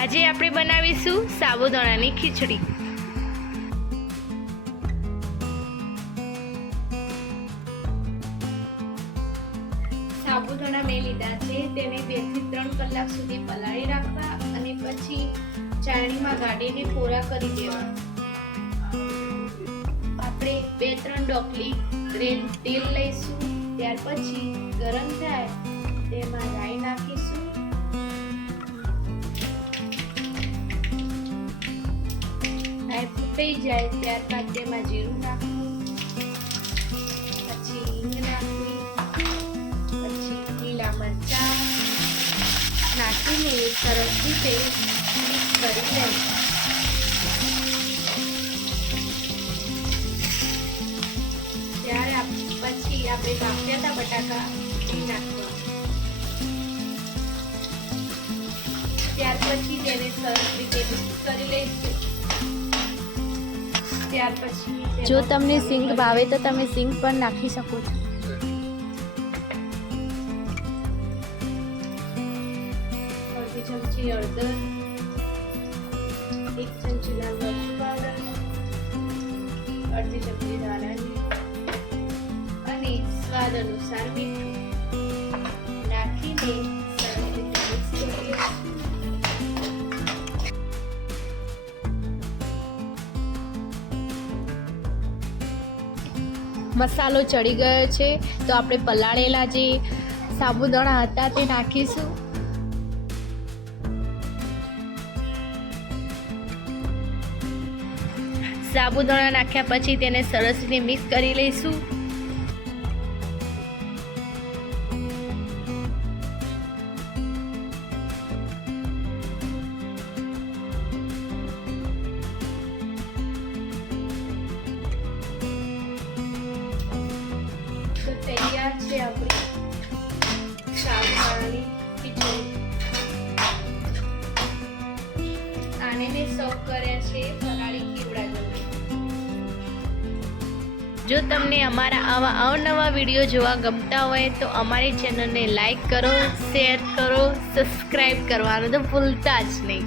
આજે આપણે બનાવીશું સાબુદાણાની ખીચડી। સાબુદાણા મેં લીધા છે, તેને 2 થી 3 કલાક સુધી પલાળી રાખવા અને પછી ચાળણીમાં ગાળીને કોરા કરી દેવા। આપણે 2-3 ડોકલી તેલ લઈશું। ત્યાર પછી ગરમ થાય તેમાં રાઈ નાખીશું। રાઈ ફૂટી જાય ત્યારબાદ તેમાં જીરું નાખવું, પછી હિંગ નાખવી, પછી લીલા મરચાં નાખીને સરસ રીતે મિક્સ કરી લઈશું। ત્યાર પછી આપણે કાપ્યા બટાકા નાખવા। ત્યાર પછી તેને સરસ રીતે મિક્સ કરી લઈશું। ત્યાર પછી જો તમને સિંગ ભાવે તો તમે સિંગ પણ નાખી શકો છો। અડધી ચમચી હળદર, 1 ચમચી લાલ મરચું પાવડર, અડધી ચમચી ધાણાની અને સ્વાદ અનુસાર મીઠું નાખીને સરસ રીતે મિક્સ કરી લઈશું। મસાલો ચડી ગયો છે તો આપણે પલાળેલા જે સાબુદાણા હતા તે નાખીશું। સાબુદાણા નાખ્યા પછી તેને સરસ રીતે મિક્સ કરી લઈશું। તો તૈયાર છે આપણી સાબુદાણાની ખીચડી। આને મેં સર્વ કર્યા છે ફરાળી કેવડા જોડે। જો તમને અમારા આવા અવનવા વિડીયો જોવા ગમતા હોય તો અમારી ચેનલને લાઈક કરો, શેર કરો, સબસ્ક્રાઈબ કરવાનું તો ભૂલતા જ નહીં।